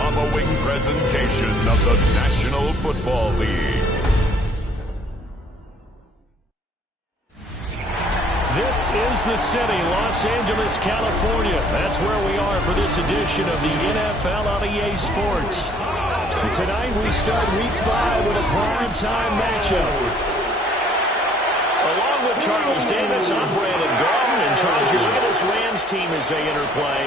following presentation of the National Football League. This is the city, Los Angeles, California. That's where we are for this edition of the NFL on EA Sports. And tonight we start Week 5 with a primetime matchup. Along with Charles Davis, I'm Brandon Galton. And Charles, you look at this Rams team as they interplay.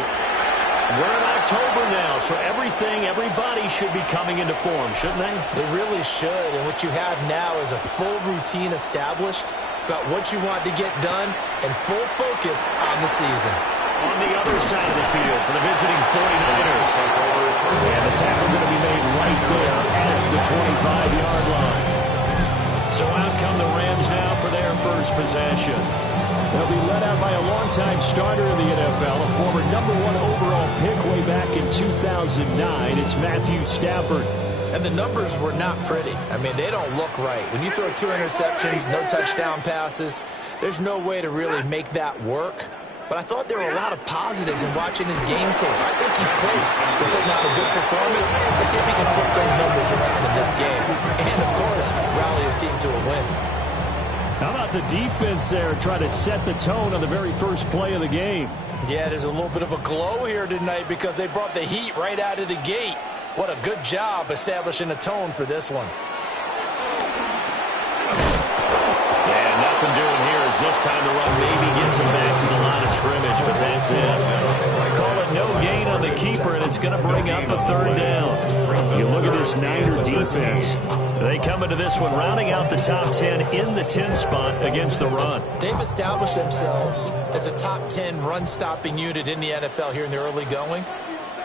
We're in October now, so everybody should be coming into form, shouldn't they? They really should, and what you have now is a full routine established about what you want to get done and full focus on the season. On the other side of the field for the visiting 49ers. And the tackle going to be made right there at the 25-yard line. So out come the Rams now for their first possession. They'll be led out by a longtime starter in the NFL, a former #1 overall pick way back in 2009. It's Matthew Stafford. And the numbers were not pretty. I mean, they don't look right. When you throw 2 interceptions, no touchdown passes, there's no way to really make that work. But I thought there were a lot of positives in watching his game tape. I think he's close to putting out a good performance. Let's see if he can flip those numbers around in this game. And, of course, rally his team to a win. How about the defense there trying to set the tone on the very first play of the game? Yeah, there's a little bit of a glow here tonight because they brought the heat right out of the gate. What a good job establishing a tone for this one. Yeah, nothing doing here as this time the run maybe gets him back to the line of scrimmage, but that's it. Call it no gain on the keeper, and it's going to bring up a third down. You look at this Niner defense. They come into this one rounding out the top 10 in the 10 spot against the run. They've established themselves as a top 10 run-stopping unit in the NFL here in the early going.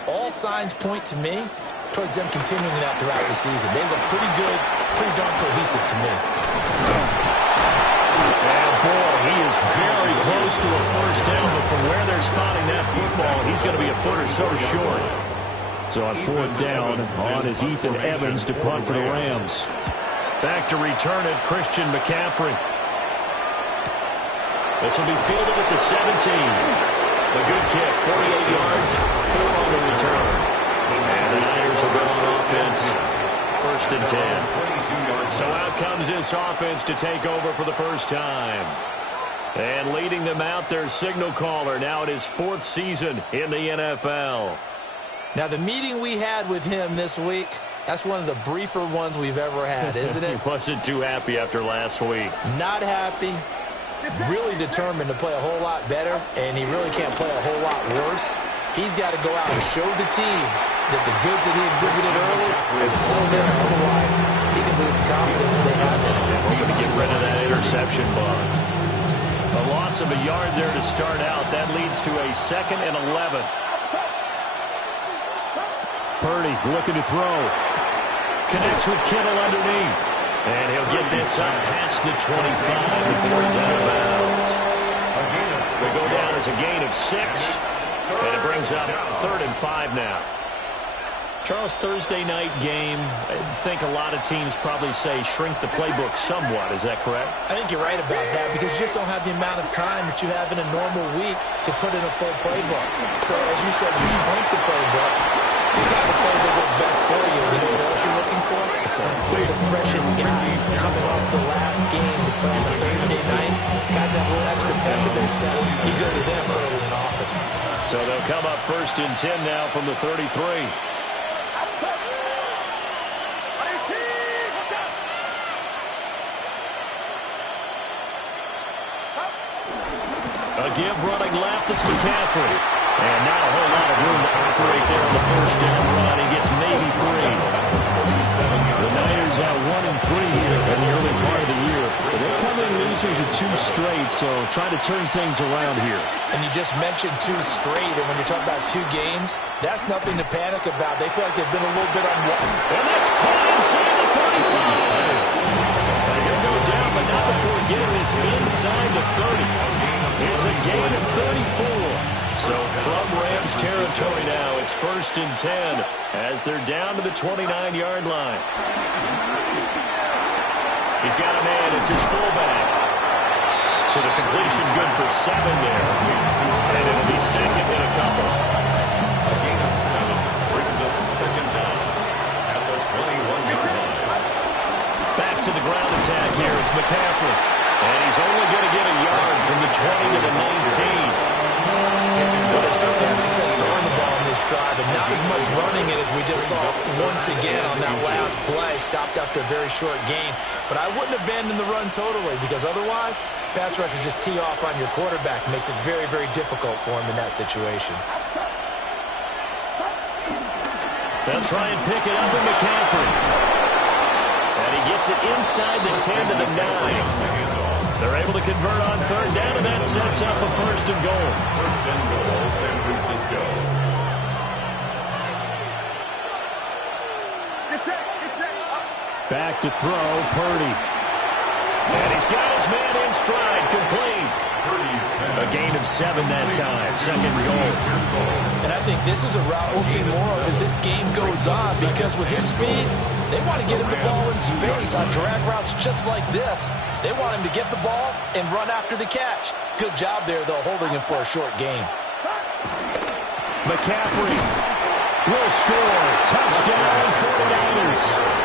All signs point to me towards them continuing that throughout the season. They look pretty good, pretty darn cohesive to me. And boy, he is very close to a first down, but from where they're spotting that football, he's going to be a foot or so short. So on 4th down, on is Ethan Evans to punt for the Rams. Back to return it, Christian McCaffrey. This will be fielded at the 17. A good kick, 48 yards, 4 on the return. And the Niners will go on offense, 1st and 10. So out comes this offense to take over for the first time. And leading them out, their signal caller, now in his 4th season in the NFL. Now, the meeting we had with him this week, that's one of the briefer ones we've ever had, isn't it? He wasn't too happy after last week. Not happy. Really determined to play a whole lot better, and he really can't play a whole lot worse. He's got to go out and show the team that the goods that he exhibited early are still there. Otherwise, he can lose the confidence that they have in him. Hoping to get rid of that interception bug. A loss of a yard there to start out. That leads to a 2nd and 11. Purdy looking to throw. Connects with Kittle underneath. And he'll get this up past the 25 before he's out of bounds. They go down as a gain of 6. And it brings up 3rd and 5 now. Charles, Thursday night game, I think a lot of teams probably say shrink the playbook somewhat. Is that correct? I think you're right about that because you just don't have the amount of time that you have in a normal week to put in a full playbook. So, as you said, you shrink the playbook. Pick out the plays that work best for you. You know what else you're looking for? Who are the freshest guys coming off the last game to play on a Thursday night? Guys have a little extra pep in their step. You go to them early and often. So they'll come up 1st and 10 now from the 33. A give running left, it's McCaffrey. And not a whole lot of room to operate there on the 1st down run. He gets maybe 3. The Niners are 1-3 here in the early part of the year. They're coming losers of 2 straight, so trying to turn things around here. And you just mentioned 2 straight, and when you're talking about 2 games, that's nothing to panic about. They feel like they've been a little bit unlucky. And that's caught inside the 35. They're going to go down, but not before getting this inside the 30. It's a gain of 34. So from Rams territory now, it's 1st and 10 as they're down to the 29-yard line. He's got a man. It's his fullback. So the completion good for 7 there. And it'll be 2nd and a couple. A gain of 7 brings up 2nd Here's McCaffrey. And he's only going to get a yard from the 20 to the 19. Well, they certainly had success throwing the ball in this drive, and not as much running it as we just saw once again on that last play. Stopped after a very short gain. But I wouldn't abandon the run totally, because otherwise, pass rushers just tee off on your quarterback. Makes it very, very difficult for him in that situation. They'll try and pick it up with McCaffrey. And he gets it inside the 10 to the 9. They're able to convert on third down, and that sets up a first and goal. First and goal, San Francisco. Back to throw, Purdy. And he's got his man in stride, complete. A gain of 7 that time, second goal. And I think this is a route we'll see more of as this game goes on, because with his speed, they want to get him the ball in space on drag routes just like this. They want him to get the ball and run after the catch. Good job there, though, holding him for a short gain. McCaffrey will score. Touchdown, 49ers.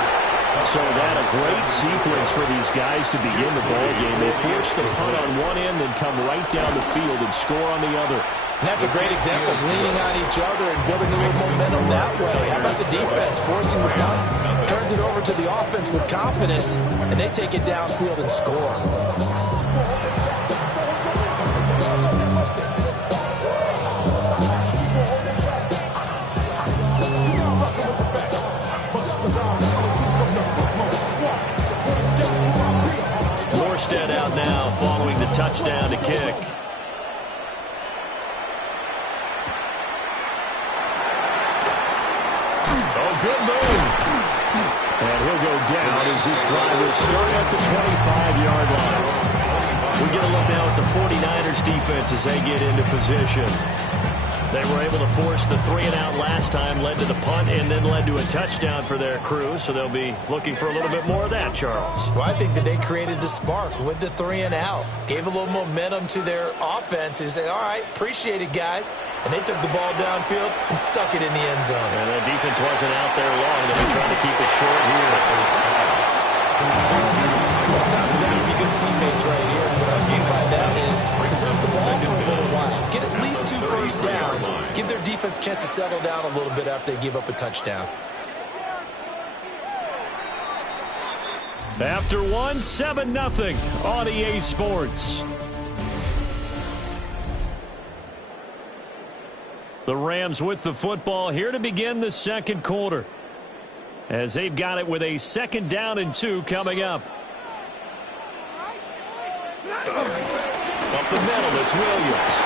So that a great sequence for these guys to begin the ball game. They force the punt on one end and come right down the field and score on the other. And that's a great example of leaning on each other and building a little momentum that way. How about the defense forcing the punt, turns it over to the offense with confidence, and they take it downfield and score. Morstead out now following the touchdown to kick. Oh, good move. And he'll go down as this drive will start at the 25-yard line. We get a look now at the 49ers defense as they get into position. They were able to force the 3-and-out last time, led to the punt, and then led to a touchdown for their crew. So they'll be looking for a little bit more of that, Charles. Well, I think that they created the spark with the 3-and-out. Gave a little momentum to their offense who said, all right, appreciate it, guys. And they took the ball downfield and stuck it in the end zone. And the defense wasn't out there long. They'll be trying to keep it short here. Well, it's time for them to be good teammates right here. What I mean by that is possess the ball for a little while. Get at least 2 first downs. Give their defense a chance to settle down a little bit after they give up a touchdown. After one, 7-0 on EA Sports. The Rams with the football here to begin the second quarter, as they've got it with a 2nd down and 2 coming up. Up the middle, it's Williams.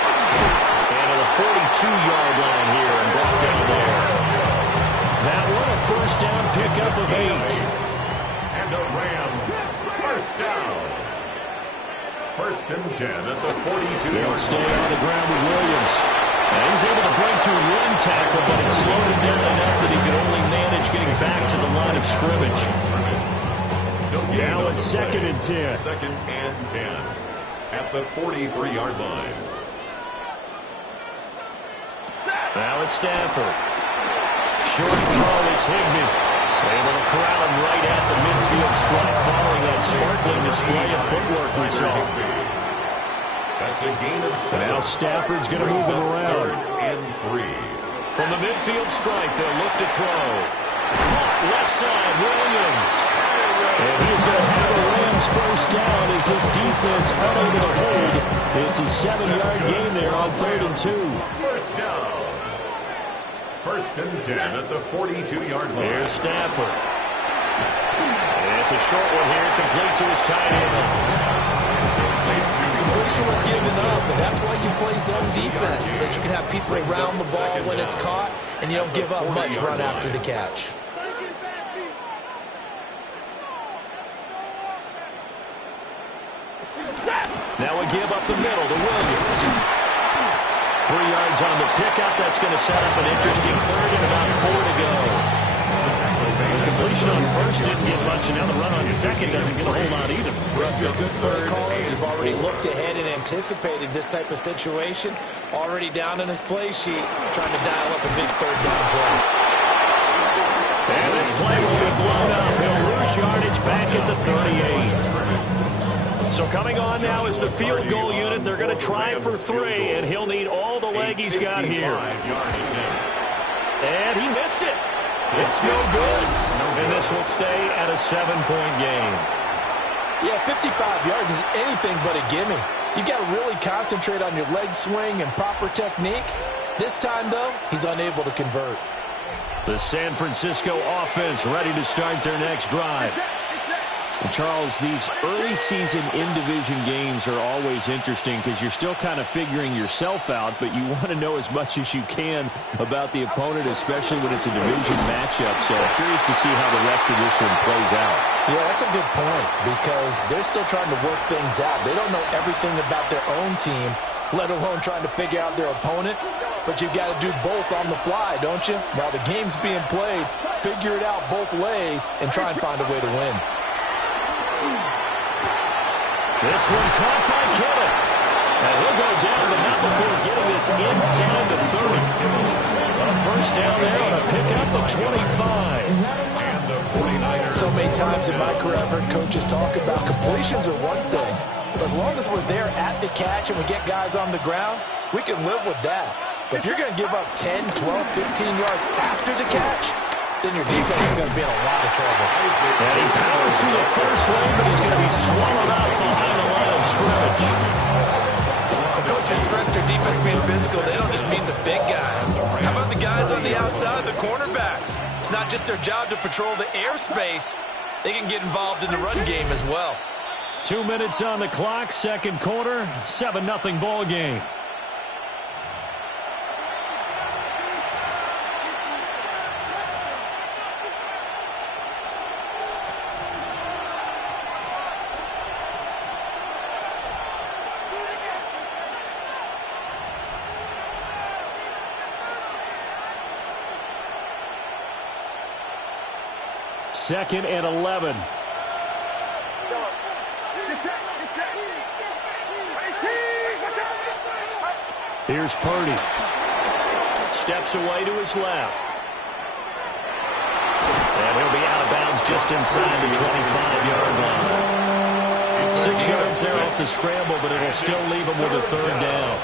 And at the 42-yard line here and brought down there. That one, a first down pickup of 8. And the Rams, first down. 1st and 10 at the 42. They'll stay on the ground with Williams. And he's able to break to one tackle, but it slowed him down enough that he could only manage getting back to the line of scrimmage. Now it's 2nd and 10. 2nd and 10 at the 43-yard line. Now it's Stafford. Short throw, it's Higbee. Able to corral him right at the midfield stripe following that sparkling display of footwork we saw. That's a gain of 7. Now Stafford's going to move him around. 3rd and 3. From the midfield stripe, they'll look to throw. Left side, Williams. And he's going to have a Rams first down as this defense unable to hold. It's a 7-yard gain there on 3rd and 2. First down. 1st and 10 at the 42-yard line. Here's Stafford. And it's a short one here, complete to his tight end. Completion was given up, and that's why you play zone defense, so that you can have people around the ball when it's caught, and you don't give up much run after the catch. Now we give up the middle to Williams. 3 yards on the pickup. That's going to set up an interesting 3rd and about 4 to go. The completion on 1st didn't get much, and now the run on 2nd doesn't get a whole lot either. That's a good play caller. You've already looked ahead and anticipated this type of situation. Already down in his play sheet, trying to dial up a big 3rd down play. And this play will be blown up. He'll lose yardage back at the 38. So coming on now is the field goal unit. They're going to try for 3, and he'll need all the leg he's got here. And he missed it. It's no good. And this will stay at a 7-point game. Yeah, 55 yards is anything but a gimme. You've got to really concentrate on your leg swing and proper technique. This time, though, he's unable to convert. The San Francisco offense ready to start their next drive. And Charles, these early season in-division games are always interesting because you're still kind of figuring yourself out, but you want to know as much as you can about the opponent, especially when it's a division matchup. So I'm curious to see how the rest of this one plays out. Yeah, that's a good point because they're still trying to work things out. They don't know everything about their own team, let alone trying to figure out their opponent. But you've got to do both on the fly, don't you? While the game's being played, figure it out both ways and try and find a way to win. This one caught by Kittle. And he'll go down, but not before getting this inside the 30. A first down there on a pickup of 25. And the 49ers. So many times in my career, I've heard coaches talk about completions are one thing. But as long as we're there at the catch and we get guys on the ground, we can live with that. But if you're going to give up 10, 12, 15 yards after the catch, then your defense is going to be in a lot of trouble. And he powers through the first lane, but he's going to be swallowed up behind the line of scrimmage. The coaches stress their defense being physical. They don't just mean the big guys. How about the guys on the outside, the cornerbacks? It's not just their job to patrol the airspace. They can get involved in the run game as well. 2 minutes on the clock, second quarter, 7-0 ball game. Second and 11. Here's Purdy. Steps away to his left. And he'll be out of bounds just inside the 25-yard line. 6 yards there off the scramble, but it'll still leave him with a third down.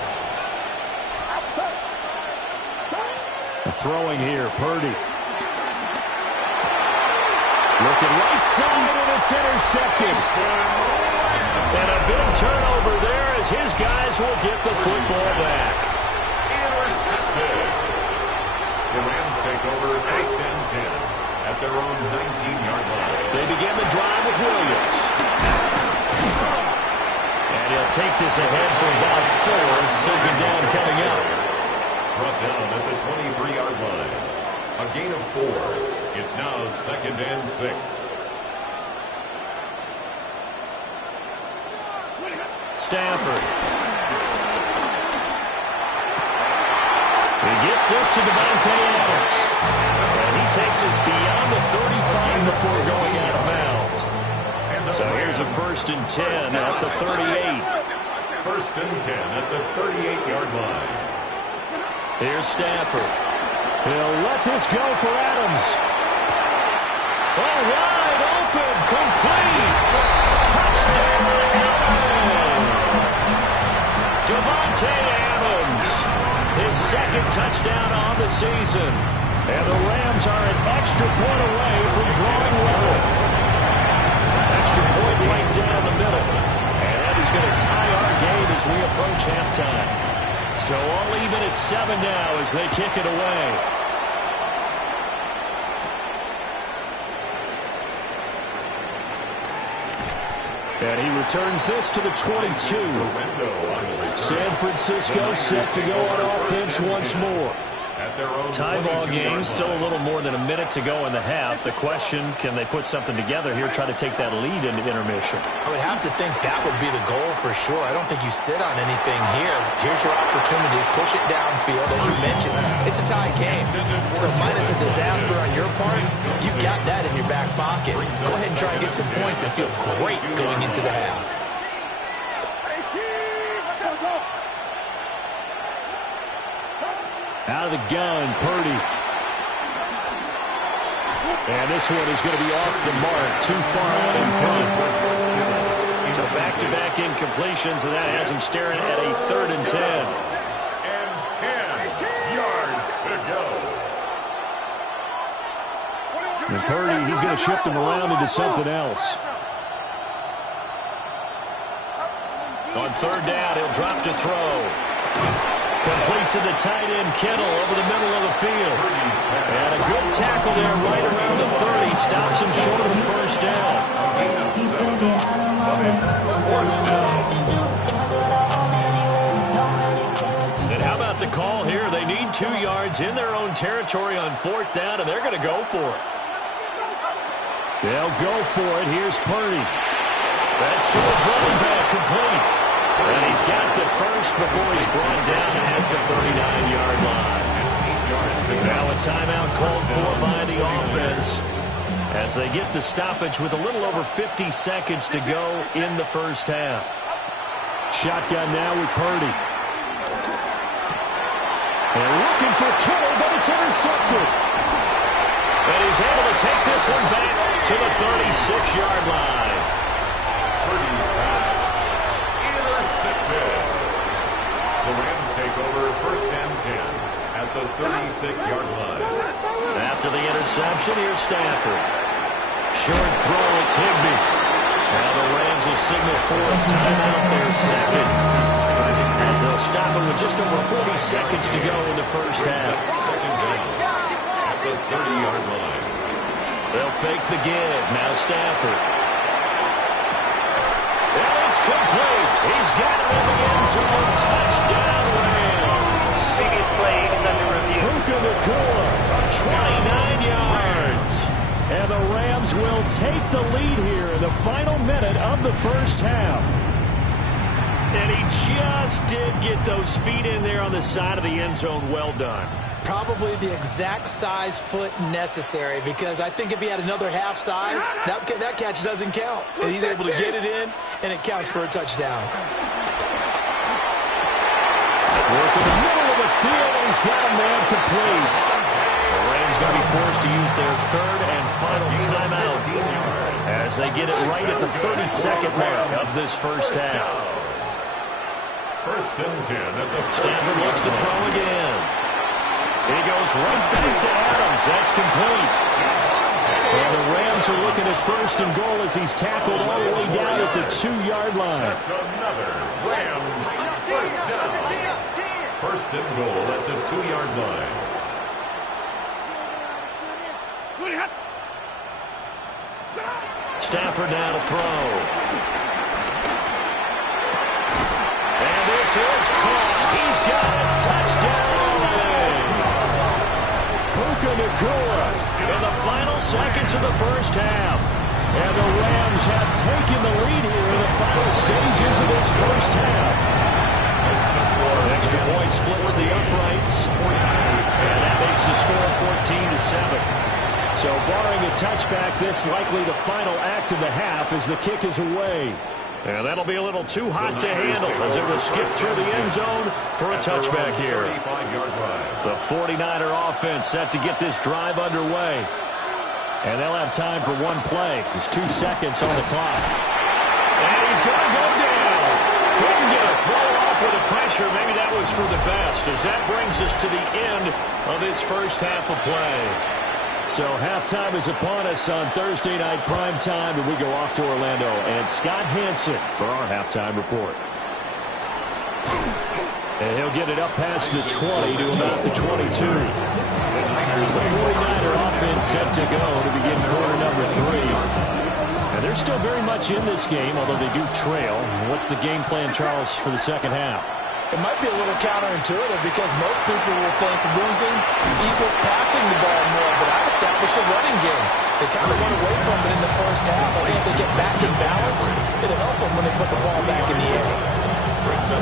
Throwing here, Purdy. Looking right side, and it's intercepted. And a big turnover there as his guys will get the football back. Intercepted. The Rams take over first and 10 at their own 19-yard line. They begin the drive with Williams. And he'll take this ahead for about 4. Second down coming up. Brought down at the 23-yard line. A gain of 4. It's now 2nd and 6. Stafford. He gets this to Davante Adams. And he takes us beyond the 35 before going out of bounds. So here's a 1st and 10 at the 38. 1st and 10 at the 38-yard line. Here's Stafford. He'll let this go for Adams. Oh, wide open, complete. Touchdown, Adams. Davante Adams. His second touchdown on the season. And the Rams are an extra point away from drawing level. Extra point right down the middle. And that is going to tie our game as we approach halftime. So all even at 7 now as they kick it away. And he returns this to the 22. San Francisco set to go on offense once more. Tie ball game, still a little more than a minute to go in the half. The question, can they put something together here, try to take that lead into intermission? I would have to think that would be the goal for sure. I don't think you sit on anything here. Here's your opportunity. Push it downfield. As you mentioned, it's a tie game. So minus a disaster on your part, you've got that in your back pocket. Go ahead and try and get some points and feel great going into the half. Out of the gun, Purdy. And this one is going to be off the mark, too far out in front. So back-to-back incompletions, and that has him staring at a 3rd and 10. And 10 yards to go. And Purdy, he's going to shift him around into something else. On 3rd down, he'll drop to throw. Complete to the tight end, Kittle, over the middle of the field. And a good tackle there right around the 30. Stops him short of the 1st down. And how about the call here? They need 2 yards in their own territory on 4th down, and they're going to go for it. They'll go for it. Here's Purdy. That's to his running back, complete. And he's got the first before he's brought down at the 39-yard line. Now a timeout called for by the offense as they get the stoppage with a little over 50 seconds to go in the 1st half. Shotgun now with Purdy. They're looking for Kittle, but it's intercepted. And he's able to take this one back to the 36-yard line. Purdy's pass intercepted. The Rams take over 1st and 10 at the 36-yard line. After the interception, here's Stafford. Short throw, it's Higbee. Now the Rams will signal for a timeout, their 2nd. As they'll stop it with just over 40 seconds to go in the 1st half. 2nd down at the 30-yard line. They'll fake the give. Now Stafford. And it's complete. He's got it in the end zone. Touchdown, Rams. Previous play is under review. Puka Nacua, 29 yards. And the Rams will take the lead here in the final minute of the 1st half. And he just did get those feet in there on the side of the end zone. Well done. Probably the exact size foot necessary, because I think if he had another half size, that catch doesn't count. And he's able to get it in, and it counts for a touchdown. Working the middle of the field, and he's got a man complete. The Rams going to be forced to use their 3rd and final timeout as they get it right at the 32nd mark of this 1st half. 1st and 10 at the Stafford looks to throw again. He goes right back to Adams. That's complete. And the Rams are looking at 1st and goal as he's tackled all the way down at the 2-yard line. That's another Rams 1st down. 1st and goal at the 2-yard line. Stafford now to throw. And this is caught. He's got it. Touchdown. Puka Nacua in the final seconds of the 1st half. And the Rams have taken the lead here in the final stages of this 1st half. Extra point splits the uprights. And that makes the score 14-7. So barring a touchback, this likely the final act of the half as the kick is away. And that'll be a little too hot to handle as it will skip through the end zone for a touchback here. The 49er offense set to get this drive underway. And they'll have time for one play. There's 2 seconds on the clock. And he's going to go down. Couldn't get a throw off with the pressure. Maybe that was for the best as that brings us to the end of this 1st half of play. So halftime is upon us on Thursday night prime time, and we go off to Orlando. And Scott Hansen for our halftime report. And he'll get it up past the 20 to about the 22. The 49er offense set to go to begin quarter number 3. And they're still very much in this game, although they do trail. What's the game plan, Charles, for the 2nd half? It might be a little counterintuitive because most people will think losing equals passing the ball more, but I established a running game. They kind of went away from it in the 1st half. I think if they get back in balance, it'll help them when they put the ball back in the air.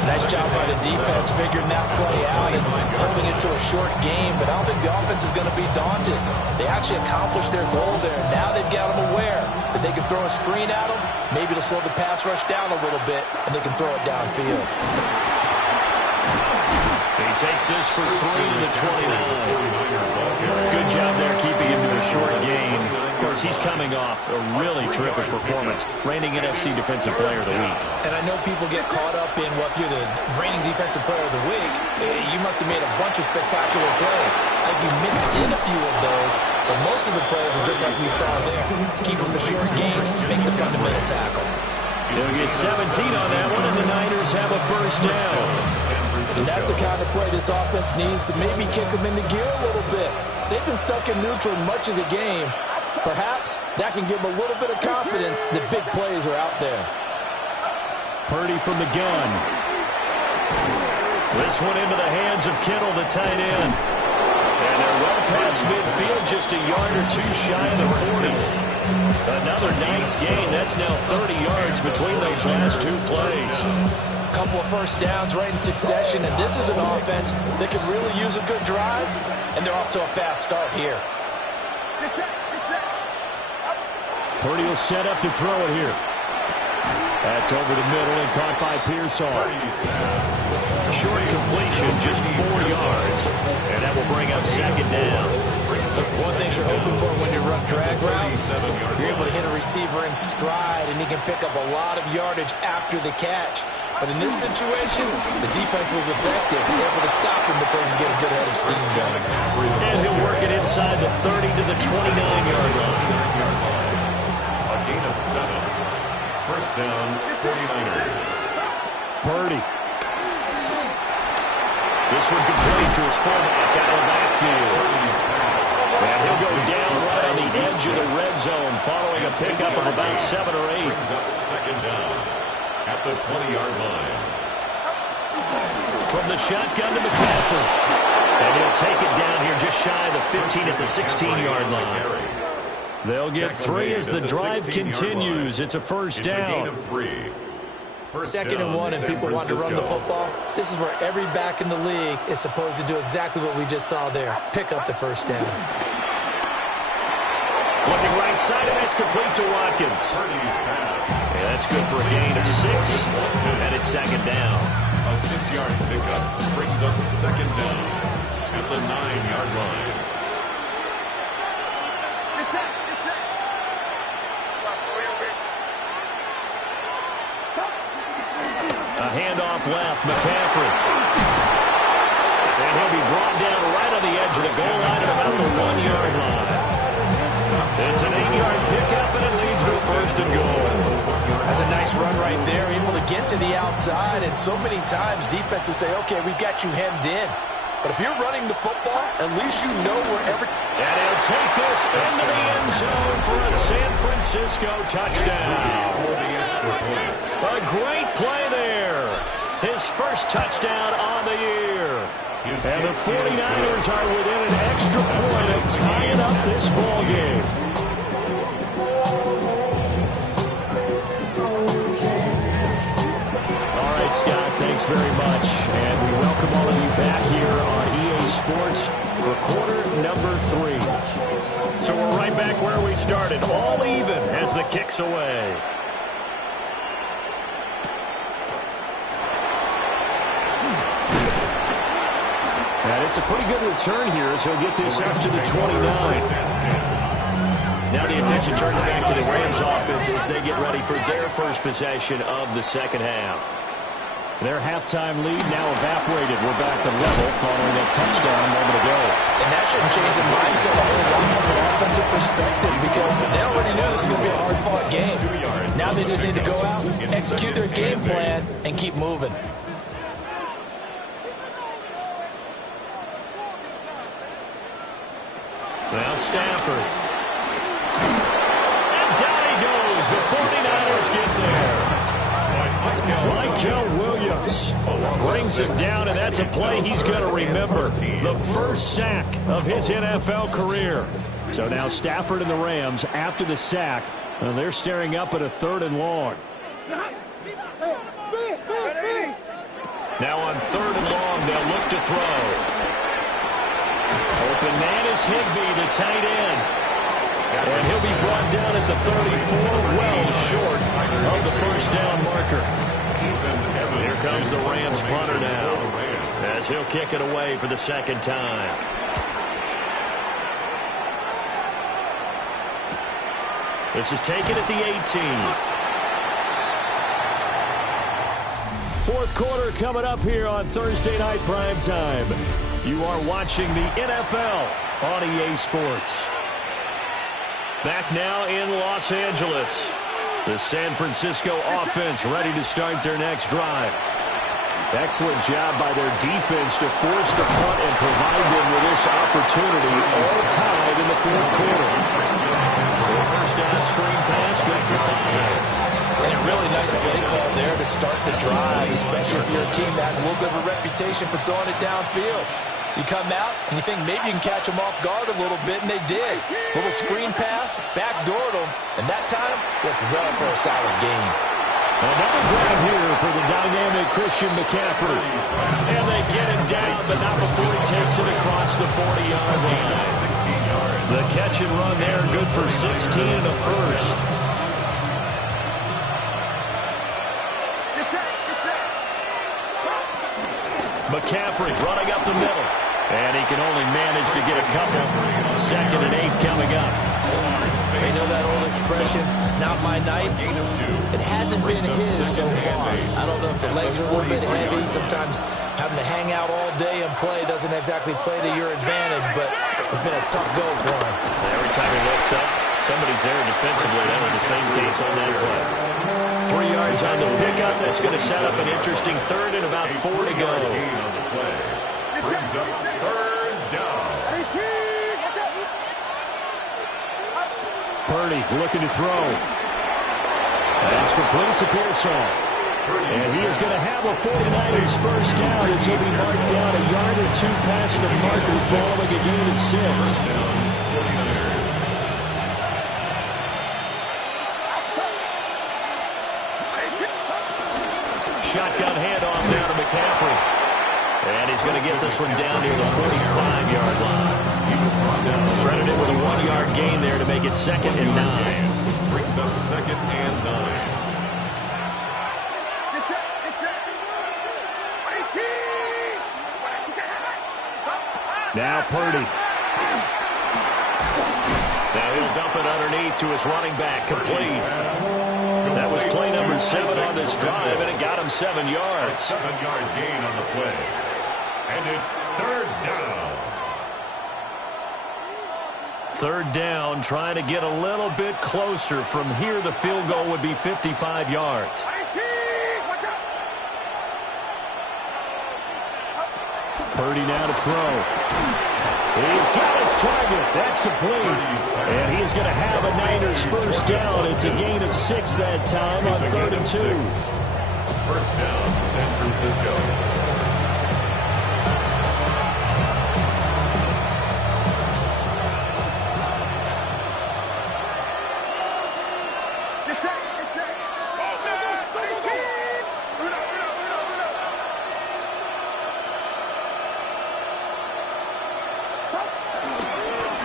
Nice job by the defense figuring that play out and holding it to a short game, but I don't think the offense is going to be daunted. They actually accomplished their goal there. Now they've got them aware that they can throw a screen at them. Maybe it'll slow the pass rush down a little bit, and they can throw it downfield. He takes this for 3 to the 29. Good job there keeping him to short gain. Of course, he's coming off a really terrific performance, reigning NFC Defensive Player of the Week. And I know people get caught up in, well, if you're the reigning Defensive Player of the Week, you must have made a bunch of spectacular plays. Like you mixed in a few of those, but most of the plays are just like we saw there. Keep them to short gains, make the fundamental tackle. They'll get 17 on that one, and the Niners have a first down. And that's the kind of play this offense needs to maybe kick them into gear a little bit. They've been stuck in neutral much of the game. Perhaps that can give them a little bit of confidence that big plays are out there. Purdy from the gun. This one into the hands of Kittle, the tight end. And they're well past midfield, just a yard or two shy of the 40. Another nice gain. That's now 30 yards between those last two plays. A couple of first downs right in succession, and this is an offense that could really use a good drive, and they're off to a fast start here. Purdy will set up to throw it here. That's over the middle and caught by Pearsall. Short completion, just 4 yards. And that will bring up second down. One thing you're hoping for when you run drag routes, you're able to hit a receiver in stride, and he can pick up a lot of yardage after the catch. But in this situation, the defense was effective, able to stop him before he could get a good head of steam going. And he'll work it inside the 30 to the 29-yard line. A gain of 7. First down, 49ers. Purdy. This one complete to his fullback out of the backfield. And he'll go down right on the edge of the red zone following a pickup of about 7 or 8. Brings up second down at the 20-yard line. From the shotgun to McCaffrey. And he'll take it down here just shy of the 15 at the 16-yard line. They'll get 3 as the drive continues. It's a first down. Second and 1, and people want to run the football. This is where every back in the league is supposed to do exactly what we just saw there. Pick up the first down. Looking right side, and it's complete to Watkins. Yeah, that's good for a gain of 6, and it's second down. A 6-yard pickup brings up second down at the 9-yard line. A handoff left, McCaffrey. And he'll be brought down right on the edge of the goal line at about the 1-yard line. It's an 8-yard pickup, and it leads to a first and goal. That's a nice run right there, able to get to the outside, and so many times defenses say, okay, we've got you hemmed in. But if you're running the football, at least you know wherever... And he'll take this into the end zone for a San Francisco touchdown. A great play there. His first touchdown on the year. And the 49ers are within an extra point of tying up this ball game. All right, Scott, thanks very much. And we welcome all of you back here on EA Sports for quarter number 3. So we're right back where we started, all even as the kick's away. And it's a pretty good return here as he'll get this up to the 29. Now the attention turns back to the Rams offense as they get ready for their first possession of the second half. Their halftime lead now evaporated. We're back to level following that touchdown a moment ago. And that should change the mindset a whole lot from an offensive perspective because they already knew this was going to be a hard-fought game. Now they just need to go out, execute their game plan, and keep moving. Now Stafford. And down he goes. The 49ers get there. Michael Williams brings him down, and that's a play he's going to remember. The first sack of his NFL career. So now Stafford and the Rams, after the sack, they're staring up at a 3rd and long. Now on 3rd and long, they'll look to throw. Open man is Higbee, the tight end. And he'll be brought down at the 34, well short of the first down marker. Here comes the Rams punter now, as he'll kick it away for the second time. This is taken at the 18. Fourth quarter coming up here on Thursday Night Primetime. You are watching the NFL on EA Sports. Back now in Los Angeles. The San Francisco offense ready to start their next drive. Excellent job by their defense to force the punt and provide them with this opportunity, all tied in the fourth quarter. First down screen pass, good for 5. And a really nice play call there to start the drive, especially if you're a team that has a little bit of a reputation for throwing it downfield. You come out and you think maybe you can catch them off guard a little bit, and they did. Little screen pass, backdoored them, and that time worked well for a solid gain. Another grab here for the dynamic Christian McCaffrey. And they get him down, but not before he takes it across the 40-yard line. The catch and run there, good for 16 and a first. McCaffrey running up the middle. And he can only manage to get a couple. 2nd and 8 coming up. You know that old expression, it's not my night? It hasn't been his so far. I don't know if the legs are a little bit heavy. Sometimes having to hang out all day and play doesn't exactly play to your advantage, but it's been a tough go for him. Every time he looks up, somebody's there defensively. That was the same case on that play. 3 yards on the pickup. That's going to set up an interesting 3rd and about 4 to go. Brings up 3rd down. Purdy looking to throw. That's complete to Pearsall. And he is going to have a 49ers first down as he'll be marked down a yard or 2 past the marker following a gain of 6. Shotgun handoff down to McCaffrey. And he's going to get this one down near the 45-yard line. Credited with a 1-yard gain there to make it 2nd and 9. Brings up 2nd and 9. Now Purdy. Now he'll dump it underneath to his running back, complete. That was play number 7 on this drive, and it got him 7 yards. 7-yard gain on the play. And it's 3rd down. 3rd down, trying to get a little bit closer. From here, the field goal would be 55 yards. Purdy now to throw. He's got his target. That's complete. And he's going to have a Niners first down. It's a gain of 6 that time on 3rd and 2. First down, San Francisco.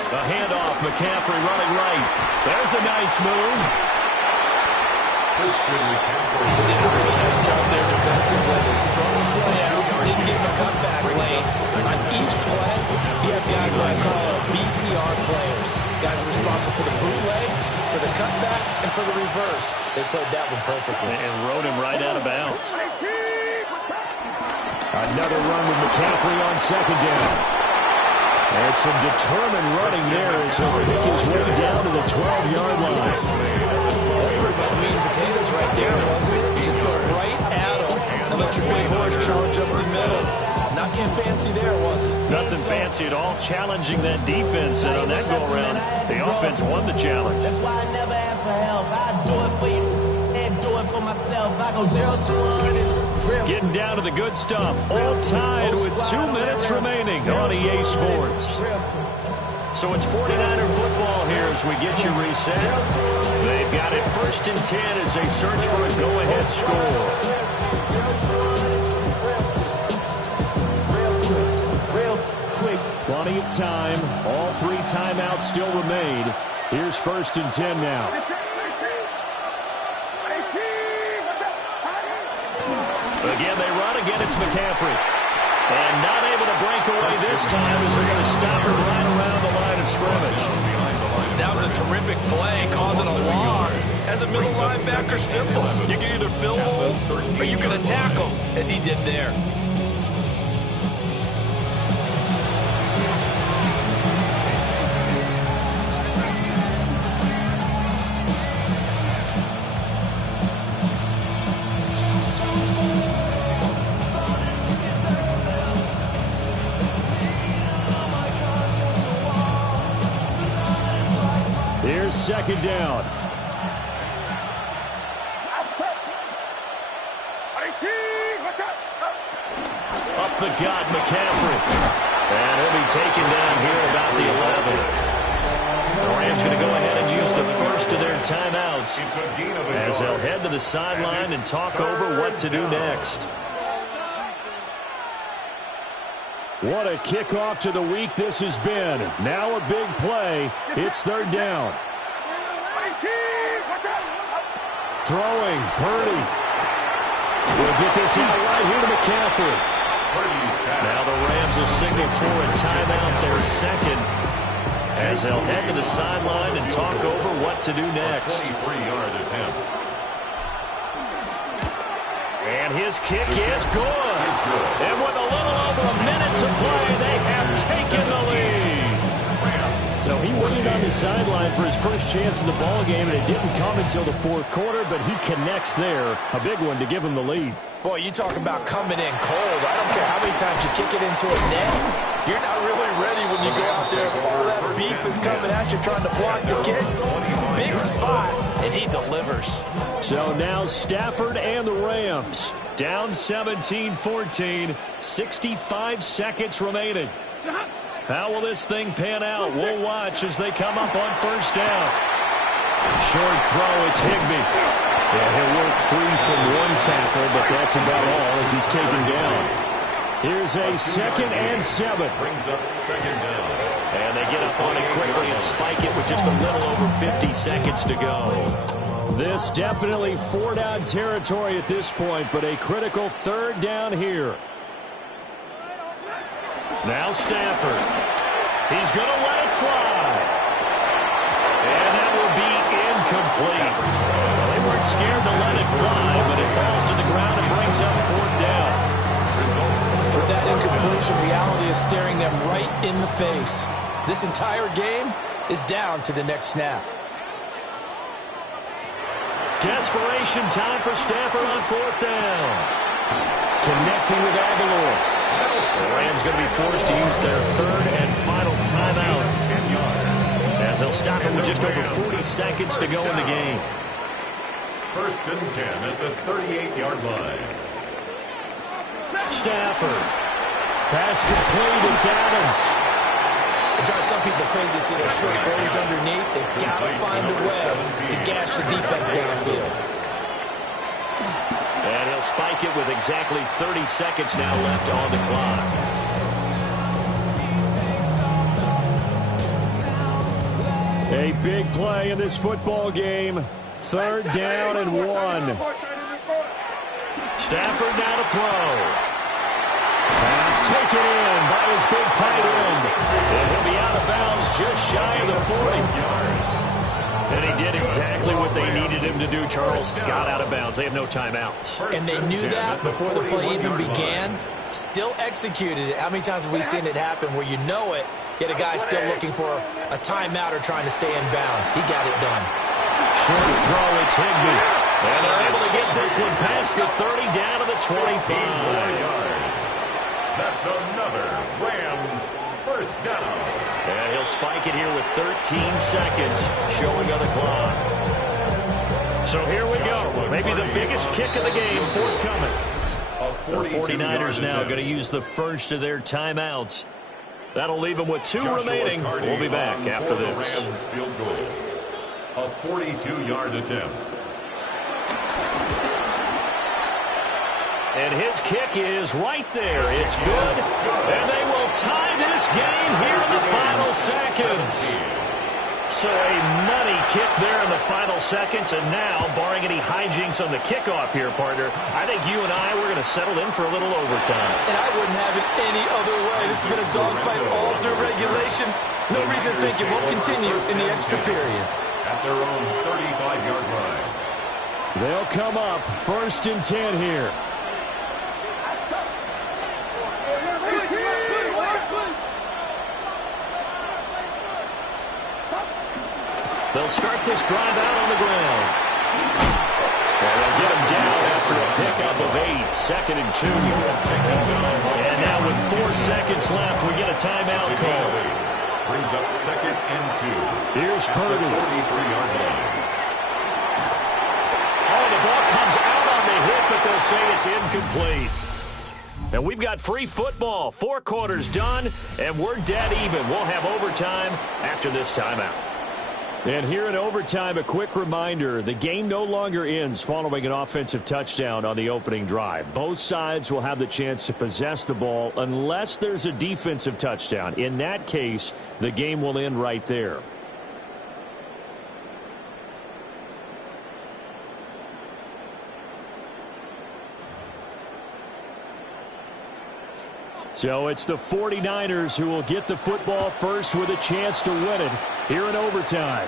A handoff, McCaffrey running right. There's a nice move. Christian McCaffrey did a really nice job there defensively. They strung the play out, didn't give him a cutback lane. On each play, you have guys what I call BCR players. Guys responsible for the bootleg, for the cutback, and for the reverse. They played that one perfectly. And rode him right out of bounds. Another run with McCaffrey on 2nd down. And some determined running there as he'll pick his way down to the 12-yard line. That's pretty much meat and potatoes right there, wasn't it? Just go right at him and let your big horse charge up the middle. Not too fancy there, was it? Nothing fancy at all. Challenging that defense, and on that go-around, the offense won the challenge. That's why I never ask for help. I do it for you and do it for myself. I go 0 to 100. Getting down to the good stuff. All tied with 2 minutes remaining on EA Sports. So it's 49er football here as we get you reset. They've got it 1st and 10 as they search for a go-ahead score. Plenty of time. All 3 timeouts still remain. Here's 1st and 10 now. Again, they run. Again, it's McCaffrey. And not able to break away this time as they're going to stop it right around the line of scrimmage. That was a a terrific play, causing a loss. As a middle linebacker, simple. You can either fill holes or you can attack them, as he did there. Here's second down. Up the gut, McCaffrey. And he'll be taken down here about the 11. The Rams going to go ahead and use the first of their timeouts as they'll head to the sideline and talk over what to do next. What a kickoff to the week this has been. Now a big play. It's third down. Throwing, Purdy. We'll get this out right here to McCaffrey. Now the Rams will signal for a timeout, their second, as they'll head to the sideline and talk over what to do next. 23-yard attempt. And his kick is good. And with a little over a minute to play, they have taken the lead. So he waited on the sideline for his first chance in the ballgame, and it didn't come until the fourth quarter, but he connects there. A big one to give him the lead. Boy, you talk about coming in cold. I don't care how many times you kick it into a net. You're not really ready when you go out there. All that beef is coming at you trying to block the kick. Big spot, and he delivers. So now Stafford and the Rams down 17-14, 65 seconds remaining. How will this thing pan out? We'll watch as they come up on first down. Short throw, it's Higbee. Yeah, he'll work free from one tackle, but that's about all as he's taken down. Here's a 2nd and 7. Brings up second down. And they get up on it quickly and spike it with just a little over 50 seconds to go. This definitely 4-down territory at this point, but a critical third down here. Now Stafford. He's going to let it fly. And that will be incomplete. They weren't scared to let it fly, but it falls to the ground and brings up fourth down. With that incompletion, reality is staring them right in the face. This entire game is down to the next snap. Desperation time for Stafford on fourth down. Connecting with Aguilar. The Rams going to be forced to use their third and final timeout, as they'll stop it with just over 40 seconds to go in the game. 1st and 10 at the 38-yard line. Stafford. Pass complete. It's Adams. It drives some people crazy to see their short throws underneath. They've got to find a way to gash the defense downfield. And he'll spike it with exactly 30 seconds now left on the clock. A big play in this football game. 3rd down and 1. Stafford now to throw. Pass taken in by his big tight end. And he'll be out of bounds just shy of the 40. And he did exactly what they needed him to do, Charles. Got out of bounds. They have no timeouts. And they knew that before the play even began. Still executed it. How many times have we seen it happen where you know it, yet a guy still looking for a timeout or trying to stay in bounds? He got it done. Short throw, it's Higbee. And they're able to get this one past the 30 down to the 25. That's another Rams first down. And he'll spike it here with 13 seconds showing on the clock. So here we go. Maybe the biggest kick of the game forthcoming. The 49ers now going to use the first of their timeouts. That'll leave them with 2 remaining. We'll be back after this. Rams field goal. A 42-yard attempt. And his kick is right there. It's good. And they will tie this game here in the final seconds. So a money kick there in the final seconds. And now, barring any hijinks on the kickoff here, partner, I think you and I, we're going to settle in for a little overtime. And I wouldn't have it any other way. This has been a dogfight all through regulation. No reason to think it won't continue in the extra period. At their own 35-yard line. They'll come up 1st and 10 here. They'll start this drive out on the ground. Well, they'll get him down after a pickup of 8. 2nd and 2. And now with 4 seconds left, we get a timeout call. Brings up 2nd and 2. Here's Purdy. 43-yard line. Oh, the ball comes out on the hit, but they'll say it's incomplete. And we've got free football. 4 quarters done, and we're dead even. We'll have overtime after this timeout. And here in overtime, a quick reminder, the game no longer ends following an offensive touchdown on the opening drive. Both sides will have the chance to possess the ball unless there's a defensive touchdown. In that case, the game will end right there. So it's the 49ers who will get the football first with a chance to win it here in overtime.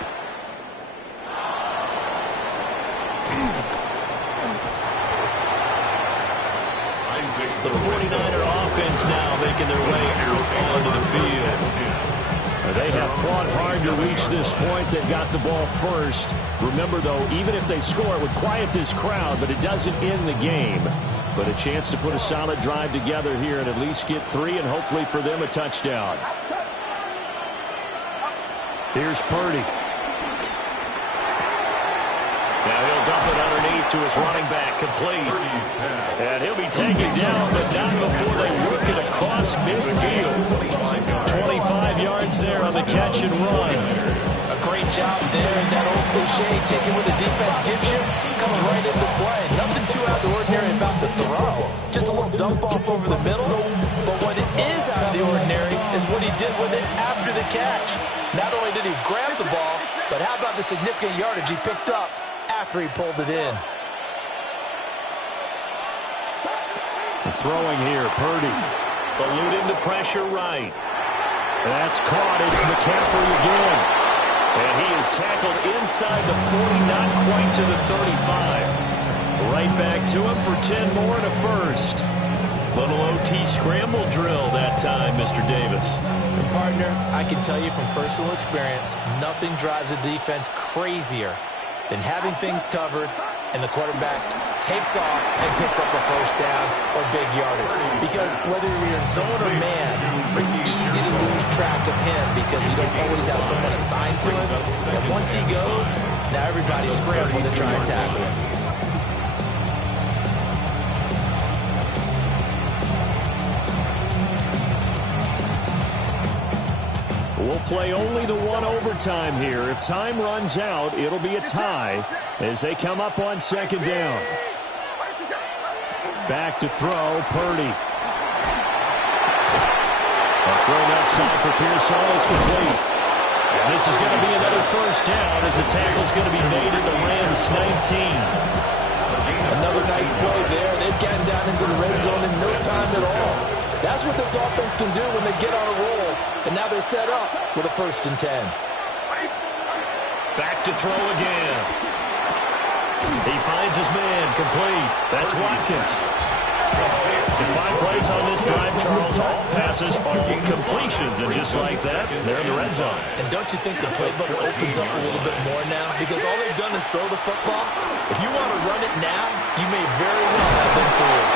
The 49er offense now making their way out onto the field. They have fought hard to reach this point. They've got the ball first. Remember, though, even if they score, it would quiet this crowd, but it doesn't end the game. But a chance to put a solid drive together here and at least get 3 and hopefully for them a touchdown. Here's Purdy. Now he'll dump it underneath to his running back, complete. And he'll be taken down, but not before they work it across midfield. 25 yards there on the catch and run. A great job there. That old cliche, taking what the defense gives you, comes right into play. Nothing too out of the ordinary about the throw. Just a little dump off over the middle. But what it is out of the ordinary is what he did with it after the catch. Not only did he grab the ball, but how about the significant yardage he picked up after he pulled it in. Throwing here, Purdy. Eluding the pressure right. That's caught. It's McCaffrey again. And he is tackled inside the 40, not quite to the 35. Right back to him for 10 more and a first. Little OT scramble drill that time, Mr. Davis. And partner, I can tell you from personal experience, nothing drives a defense crazier than having things covered and the quarterback takes off and picks up a first down or big yardage. Because whether you're in zone or man, it's easy to lose track of him because you don't always have someone assigned to him. And once he goes, now everybody's scrambling to try and tackle him. We'll play only the one overtime here. If time runs out, it'll be a tie as they come up on 2nd down. Back to throw, Purdy. A throw left side for Pearsall is complete. And this is going to be another first down as the tackle's going to be made at the Rams 19. Another nice play there. They've gotten down into the red zone in no time at all. That's what this offense can do when they get on a roll. And now they're set up with a 1st and 10. Back to throw again. He finds his man, complete. That's Watkins. So 5 plays on this drive, Charles. All passes, all completions. And just like that, they're in the red zone. And don't you think the playbook opens up a little bit more now? Because all they've done is throw the football. If you want to run it now, you may very well have them fooled.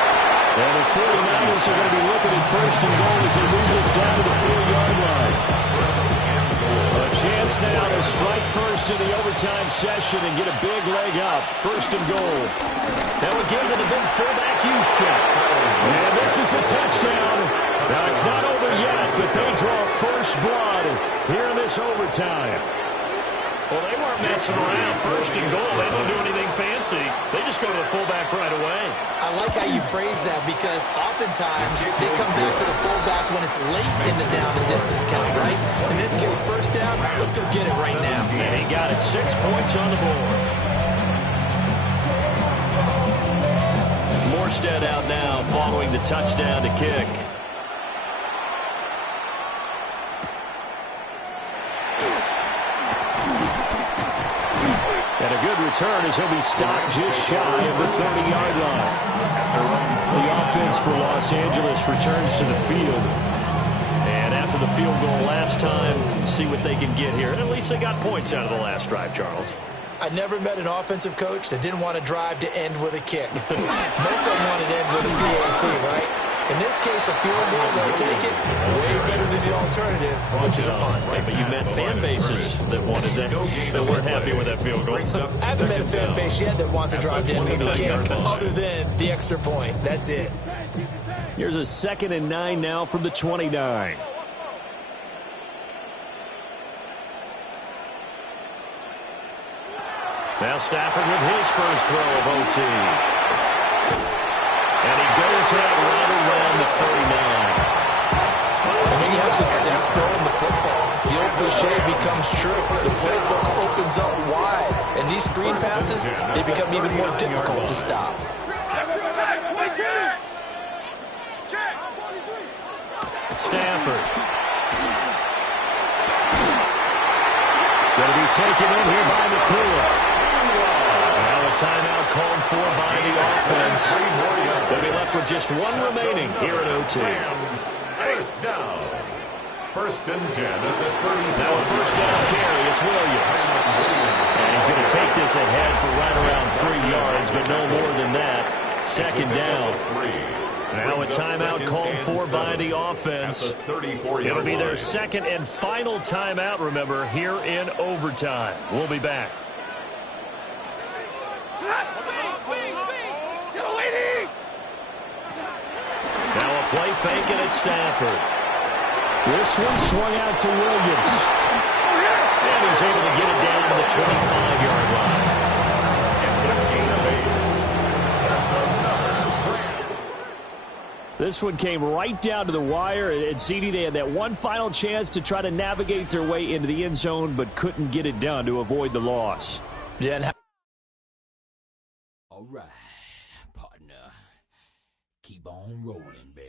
And the 49ers are going to be looking at 1st and goal as they move this down to the 4-yard line. A chance now to strike first in the overtime session and get a big leg up. 1st and goal. Now again to the big fullback use check. And this is a touchdown. Now it's not over yet, but they draw first blood here in this overtime. Well, they weren't messing around. 1st and goal. They don't do anything fancy. They just go to the fullback right away. I like how you phrase that because oftentimes they come back to the fullback when it's late in the down and distance count, right? In this case, first down, let's go get it right now. And he got it. 6 points on the board. Morstead out now following the touchdown to kick. return as he'll be stopped just shy of the 30-yard line. The offense for Los Angeles returns to the field. And after the field goal last time, see what they can get here. At least they got points out of the last drive, Charles. I never met an offensive coach that didn't want to drive to end with a kick. Most of them wanted to end with a PAT, right? In this case, a field goal, they'll take it way better than the alternative, which is a punt. But you met fan bases that wanted that, that weren't happy with that field goal. I haven't met a fan base yet that wants to drive to end with a kick, other than the extra point. That's it. Here's a 2nd and 9 now from the 29. Now Stafford with his first throw of OT. And he goes out right around the 39. When you have success throwing the football, the old cliche becomes true. The playbook opens up wide. And these screen passes, they become even more difficult to stop. Stafford. Going to be taken in here by McCool. Now a timeout called for by the offense. They'll be left with just one remaining here at OT. First down. 1st and 10 at the 37. Now a first down carry. It's Williams. And he's going to take this ahead for right around 3 yards, but no more than that. 2nd down. Now a timeout called for by the offense. It'll be their 2nd and final timeout, remember, here in overtime. We'll be back. Now a play fake and it's Stafford. This one swung out to Williams. And he's able to get it down to the 25-yard line. It's a gain of 8. That's another 3. This one came right down to the wire, and CD, they had that one final chance to try to navigate their way into the end zone, but couldn't get it done to avoid the loss. Yeah. All right, partner. Keep on rolling, baby.